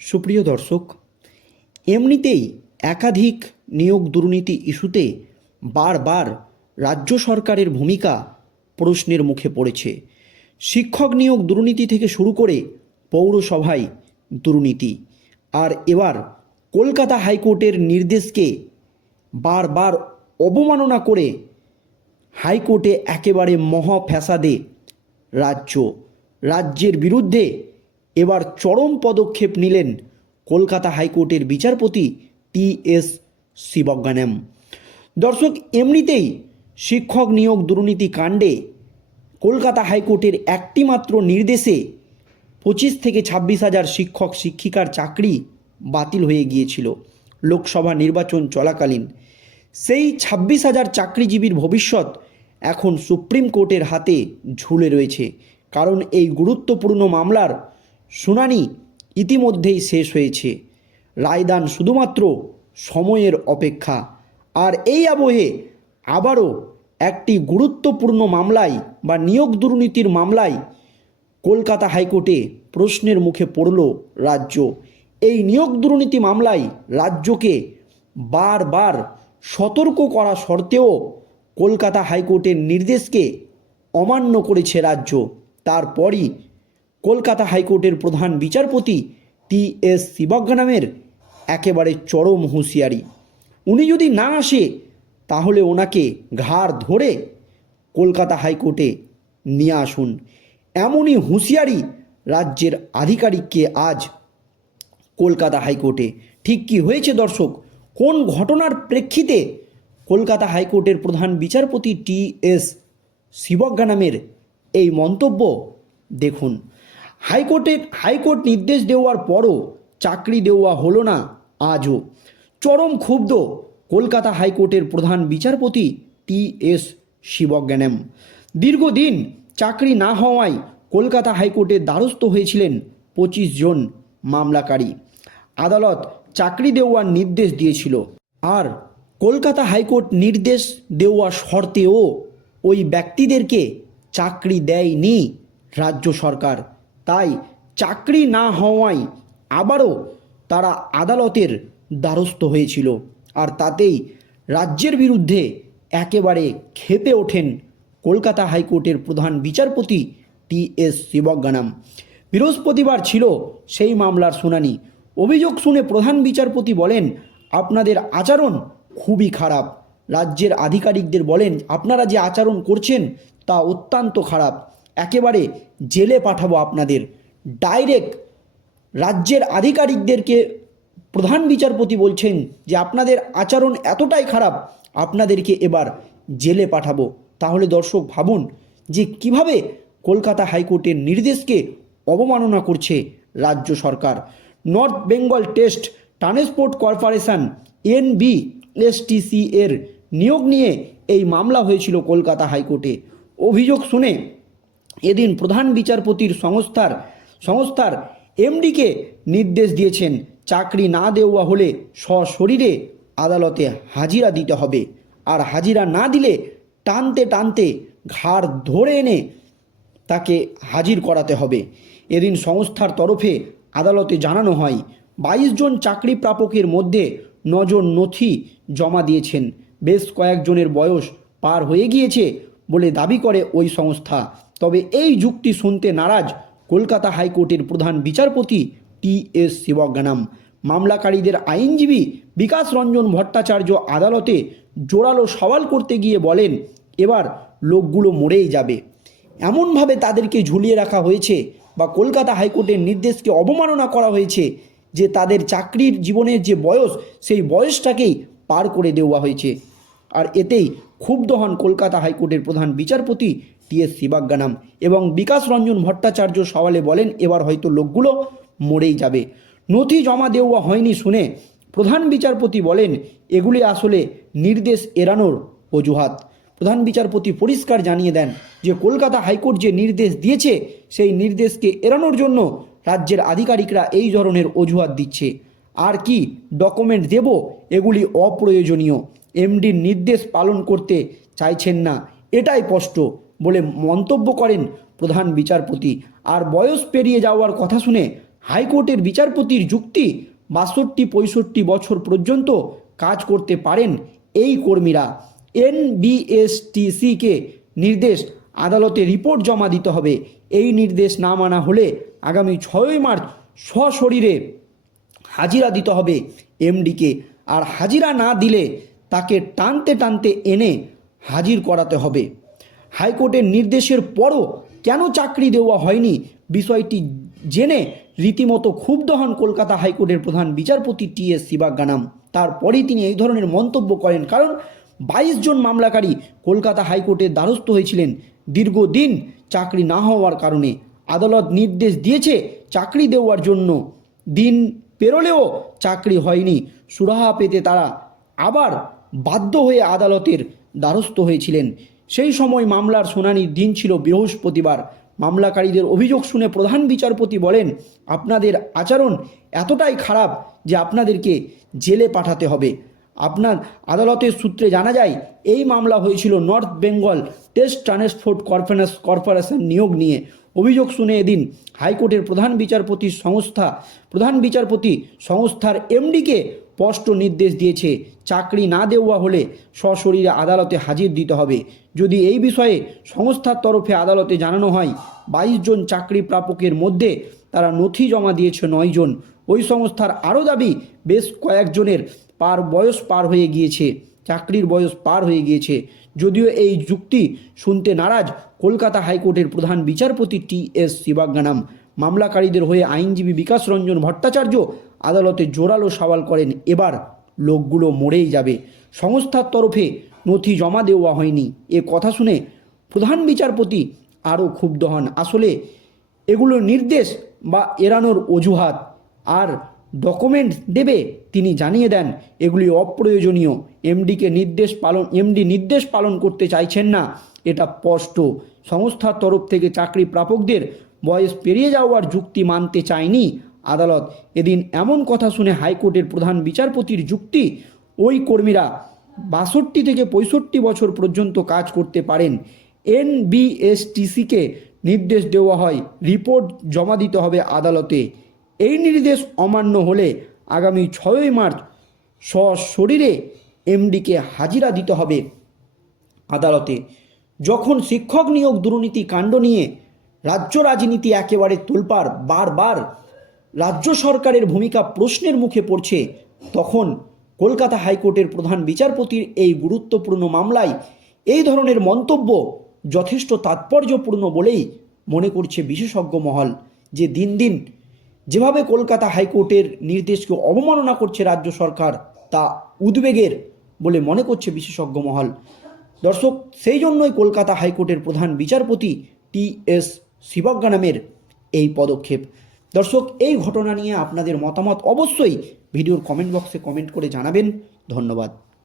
সুপ্রিয় দর্শক, এমনিতেই একাধিক নিয়োগ দুর্নীতি ইস্যুতে বারবার রাজ্য সরকারের ভূমিকা প্রশ্নের মুখে পড়েছে। শিক্ষক নিয়োগ দুর্নীতি থেকে শুরু করে পৌরসভায় দুর্নীতি। আর এবার কলকাতা হাইকোর্টের নির্দেশকে বারবার অবমাননা করে হাইকোর্টে একেবারে মহা ফ্যাসাদে রাজ্য। রাজ্যের বিরুদ্ধে এবার চরম পদক্ষেপ নিলেন কলকাতা হাইকোর্টের বিচারপতি টি এস শিবজ্ঞানম। দর্শক, এমনিতেই শিক্ষক নিয়োগ দুর্নীতি কাণ্ডে কলকাতা হাইকোর্টের একটি মাত্র নির্দেশে পঁচিশ থেকে ছাব্বিশ হাজার শিক্ষক, শিক্ষিকার চাকরি বাতিল হয়ে গিয়েছিল লোকসভা নির্বাচন চলাকালীন। সেই ছাব্বিশ হাজার চাকরিজীবীর ভবিষ্যৎ এখন সুপ্রিম কোর্টের হাতে ঝুলে রয়েছে। কারণ এই গুরুত্বপূর্ণ মামলার শুনানি ইতিমধ্যেই শেষ হয়েছে। রায়দান শুধুমাত্র সময়ের অপেক্ষা। আর এই আবহে আবারও একটি গুরুত্বপূর্ণ মামলায় বা নিয়োগ দুর্নীতির মামলায় কলকাতা হাইকোর্টে প্রশ্নের মুখে পড়ল রাজ্য। এই নিয়োগ দুর্নীতি মামলায় রাজ্যকে বারবার সতর্ক করা সত্ত্বেও কলকাতা হাইকোর্টের নির্দেশকে অমান্য করেছে রাজ্য। তারপরই কলকাতা হাইকোর্টের প্রধান বিচারপতি টি এস শিবজ্ঞা নামের একেবারে চরম হুঁশিয়ারি। উনি যদি না আসে, তাহলে ওনাকে ঘাড় ধরে কলকাতা হাইকোর্টে নিয়ে আসুন। এমনই হুঁশিয়ারি রাজ্যের আধিকারিককে আজ কলকাতা হাইকোর্টে। ঠিক কি হয়েছে দর্শক? কোন ঘটনার প্রেক্ষিতে কলকাতা হাইকোর্টের প্রধান বিচারপতি টি এস শিবজ্ঞা নামের এই মন্তব্য দেখুন। হাইকোর্টের হাইকোর্ট নির্দেশ দেওয়ার পরও চাকরি দেওয়া হলো না আজও। চরম ক্ষুব্ধ কলকাতা হাইকোর্টের প্রধান বিচারপতি টি এস শিবজ্ঞানম। দীর্ঘদিন চাকরি না হওয়ায় কলকাতা হাইকোর্টের দ্বারস্থ হয়েছিলেন পঁচিশ জন মামলাকারী। আদালত চাকরি দেওয়ার নির্দেশ দিয়েছিল। আর কলকাতা হাইকোর্ট নির্দেশ দেওয়া শর্তেও ওই ব্যক্তিদেরকে চাকরি দেয়নি রাজ্য সরকার। তাই চাকরি না হওয়ায় আবারও তারা আদালতের দ্বারস্থ হয়েছিল। আর তাতেই রাজ্যের বিরুদ্ধে একেবারে ক্ষেপে ওঠেন কলকাতা হাইকোর্টের প্রধান বিচারপতি টি এস শিবজ্ঞানাম। বৃহস্পতিবার ছিল সেই মামলার শুনানি। অভিযোগ শুনে প্রধান বিচারপতি বলেন, আপনাদের আচরণ খুবই খারাপ। রাজ্যের আধিকারিকদের বলেন, আপনারা যে আচরণ করছেন তা অত্যন্ত খারাপ। একেবারে জেলে পাঠাবো আপনাদের। ডাইরেক্ট রাজ্যের আধিকারিকদেরকে প্রধান বিচারপতি বলছেন যে, আপনাদের আচরণ এতটাই খারাপ, আপনাদেরকে এবার জেলে পাঠাবো। তাহলে দর্শক, ভাবুন যে কীভাবে কলকাতা হাইকোর্টের নির্দেশকে অবমাননা করছে রাজ্য সরকার। North Bengal State Transport Corporation N B S T C এর নিয়োগ নিয়ে এই মামলা হয়েছিল কলকাতা হাইকোর্টে। অভিযোগ শুনে এদিন প্রধান বিচারপতির সংস্থার সংস্থার এমডিকে নির্দেশ দিয়েছেন, চাকরি না দেওয়া হলে সশরীরে আদালতে হাজিরা দিতে হবে। আর হাজিরা না দিলে টানতে টানতে ঘাড় ধরে এনে তাকে হাজির করাতে হবে। এদিন সংস্থার তরফে আদালতে জানানো হয়, বাইশ জন চাকরি প্রাপকের মধ্যে নজন নথি জমা দিয়েছেন। বেশ কয়েকজনের বয়স পার হয়ে গিয়েছে বলে দাবি করে ওই সংস্থা। তবে এই যুক্তি শুনতে নারাজ কলকাতা হাইকোর্টের প্রধান বিচারপতি টি এস শিবজ্ঞানাম। মামলাকারীদের আইনজীবী বিকাশ রঞ্জন ভট্টাচার্য আদালতে জোরালো সওয়াল করতে গিয়ে বলেন, এবার লোকগুলো মরেই যাবে। এমনভাবে তাদেরকে ঝুলিয়ে রাখা হয়েছে বা কলকাতা হাইকোর্টের নির্দেশকে অবমাননা করা হয়েছে যে তাদের চাকরির জীবনের যে বয়স, সেই বয়সটাকেই পার করে দেওয়া হয়েছে। আর এতেই ক্ষুব্ধ হন কলকাতা হাইকোর্টের প্রধান বিচারপতি টি এস শিবাজ্ঞানাম এবং বিকাশ রঞ্জন ভট্টাচার্য সওয়ালে বলেন, এবার হয়তো লোকগুলো মরেই যাবে। নথি জমা দেওয়া হয়নি শুনে প্রধান বিচারপতি বলেন, এগুলি আসলে নির্দেশ এড়ানোর অজুহাত। প্রধান বিচারপতি পরিষ্কার জানিয়ে দেন যে, কলকাতা হাইকোর্ট যে নির্দেশ দিয়েছে, সেই নির্দেশকে এড়ানোর জন্য রাজ্যের আধিকারিকরা এই ধরনের অজুহাত দিচ্ছে। আর কি ডকুমেন্ট দেব, এগুলি অপ্রয়োজনীয়। এমডির নির্দেশ পালন করতে চাইছেন না। এটাই স্পষ্ট। বলে মন্তব্য করেন প্রধান বিচারপতি। আর বয়স পেরিয়ে যাওয়ার কথা শুনে হাইকোর্টের বিচারপতির যুক্তি বাষট্টি পঁয়ষট্টি বছর পর্যন্ত কাজ করতে পারেন এই কর্মীরা। এনবিএসটিসিকে নির্দেশ, আদালতে রিপোর্ট জমা দিতে হবে। এই নির্দেশ না মানা হলে আগামী ছয়ই মার্চ সশরীরে হাজিরা দিতে হবে এমডিকে আর হাজিরা না দিলে তাকে টানতে টানতে এনে হাজির করাতে হবে। হাইকোর্টের নির্দেশের পরও কেন চাকরি দেওয়া হয়নি? বিষয়টি জেনে রীতিমতো ক্ষুব্ধ হন কলকাতা হাইকোর্টের প্রধান বিচারপতি টি এস শিবাগানাম তারপরেই তিনি এই ধরনের মন্তব্য করেন, কারণ বাইশ জন মামলাকারী কলকাতা হাইকোর্টের দ্বারস্থ হয়েছিলেন। দীর্ঘদিন চাকরি না হওয়ার কারণে আদালত নির্দেশ দিয়েছে চাকরি দেওয়ার জন্য। দিন পেরোলেও চাকরি হয়নি। সুরাহা পেতে তারা আবার বাধ্য হয়ে আদালতের দ্বারস্থ হয়েছিলেন। সেই সময় মামলার শুনানির দিন ছিল বৃহস্পতিবার। মামলাকারীদের অভিযোগ শুনে প্রধান বিচারপতি বলেন, আপনাদের আচরণ এতটাই খারাপ যে আপনাদেরকে জেলে পাঠাতে হবে। আপনার আদালতের সূত্রে জানা যায়, এই মামলা হয়েছিল North Bengal State Transport Corporation Corporation নিয়োগ নিয়ে। অভিযোগ শুনে এদিন হাইকোর্টের প্রধান বিচারপতির সংস্থা, প্রধান বিচারপতি সংস্থার এমডিকে স্পষ্ট নির্দেশ দিয়েছে, চাকরি না দেওয়া হলে সশরীরে আদালতে হাজির দিতে হবে। যদি এই বিষয়ে সংস্থার তরফে আদালতে জানানো হয়, বাইশ জন চাকরি প্রাপকের মধ্যে তারা নথি জমা দিয়েছে নয় জন। ওই সংস্থার আরও দাবি, বেশ কয়েকজনের পার বয়স পার হয়ে গিয়েছে, চাকরির বয়স পার হয়ে গিয়েছে। যদিও এই যুক্তি শুনতে নারাজ কলকাতা হাইকোর্টের প্রধান বিচারপতি টি এস শিবাগানাম মামলাকারীদের হয়ে আইনজীবী বিকাশ রঞ্জন ভট্টাচার্য আদালতে জোরালো সওয়াল করেন, এবার লোকগুলো মরেই যাবে। সংস্থার তরফে নথি জমা দেওয়া হয়নি। এ কথা শুনে প্রধান বিচারপতি আরও ক্ষুব্ধ হন। আসলে এগুলো নির্দেশ বা এড়ানোর অজুহাত আর ডকুমেন্ট দেবে তিনি জানিয়ে দেন, এগুলি অপ্রয়োজনীয়। এমডিকে নির্দেশ পালন, এমডি নির্দেশ পালন করতে চাইছেন না, এটা স্পষ্ট। সংস্থার তরফ থেকে চাকরি প্রাপকদের বয়স পেরিয়ে যাওয়ার যুক্তি মানতে চায়নি আদালত। এদিন এমন কথা শুনে হাইকোর্টের প্রধান বিচারপতির যুক্তি, ওই কর্মীরা বাষট্টি থেকে পঁয়ষট্টি বছর পর্যন্ত কাজ করতে পারেন। এনবিএসটিসিকে নির্দেশ দেওয়া হয়, রিপোর্ট জমা দিতে হবে আদালতে। এই নির্দেশ অমান্য হলে আগামী ছয়ই মার্চ সশরীরে এমডিকে হাজিরা দিতে হবে আদালতে। যখন শিক্ষক নিয়োগ দুর্নীতি কাণ্ড নিয়ে রাজ্য রাজনীতি একেবারে তোলপাড়, বারবার রাজ্য সরকারের ভূমিকা প্রশ্নের মুখে পড়ছে, তখন কলকাতা হাইকোর্টের প্রধান বিচারপতির এই গুরুত্বপূর্ণ মামলায় এই ধরনের মন্তব্য যথেষ্ট তাৎপর্যপূর্ণ বলেই মনে করছে বিশেষজ্ঞ মহল, যে দিন দিন যেভাবে কলকাতা হাইকোর্টের নির্দেশকে অবমাননা করছে রাজ্য সরকার, তা উদ্বেগের বলে মনে করছে বিশেষজ্ঞ মহল। দর্শক, সেই জন্যই কলকাতা হাইকোর্টের প্রধান বিচারপতি টি এস শিবজ্ঞা নামের এই পদক্ষেপ। দর্শক এই ঘটনা নিয়ে আপনাদের মতামত অবশ্যই ভিডিওর কমেন্ট বক্সে কমেন্ট করে জানাবেন। ধন্যবাদ।